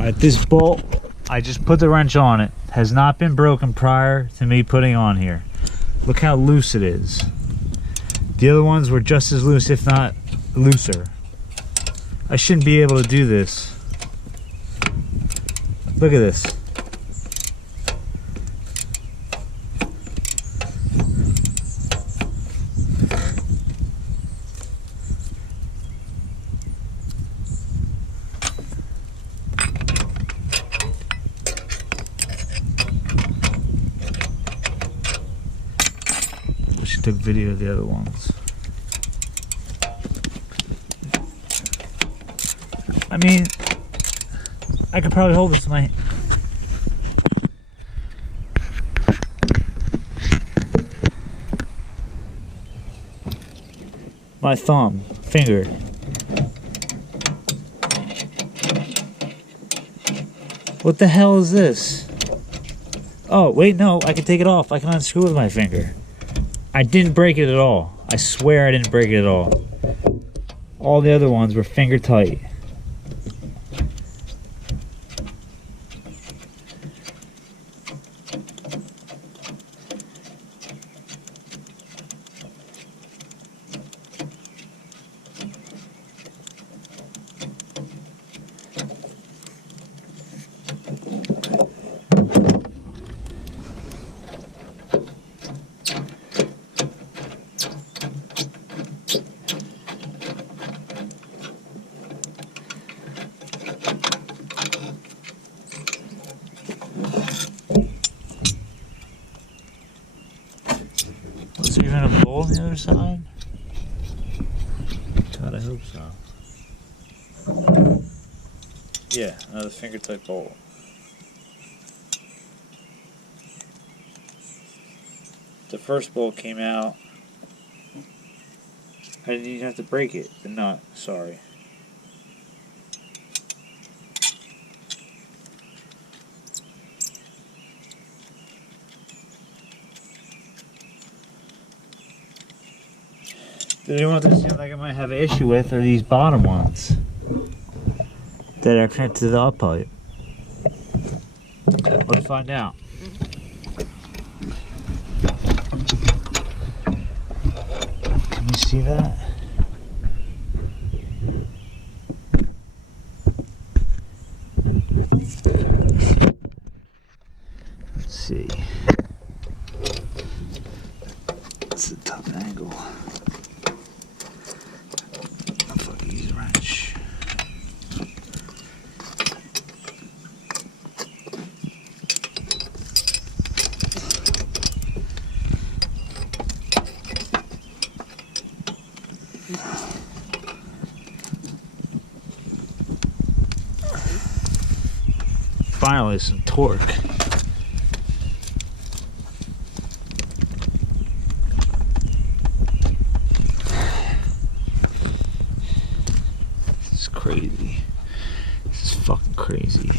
Alright, this bolt, I just put the wrench on it. Has not been broken prior to me putting on here. Look how loose it is. The other ones were just as loose, if not looser. I shouldn't be able to do this. Look at this. Wish I took video of the other ones. I mean, I could probably hold this in my finger. What the hell is this? Oh, wait, no, I can take it off. I can unscrew with my finger. I didn't break it at all. I swear I didn't break it at all. All the other ones were finger tight. Was there even a bolt on the other side? God, I hope so. Yeah, another finger type bolt. The first bolt came out. I didn't even have to break it. The nut, sorry. The only ones that seem like I might have an issue with are these bottom ones that are connected to the up pipe. Let's find out. Can you see that? Let's see. It's a tough angle. Use a wrench. Finally, some torque. Crazy. This is fucking crazy.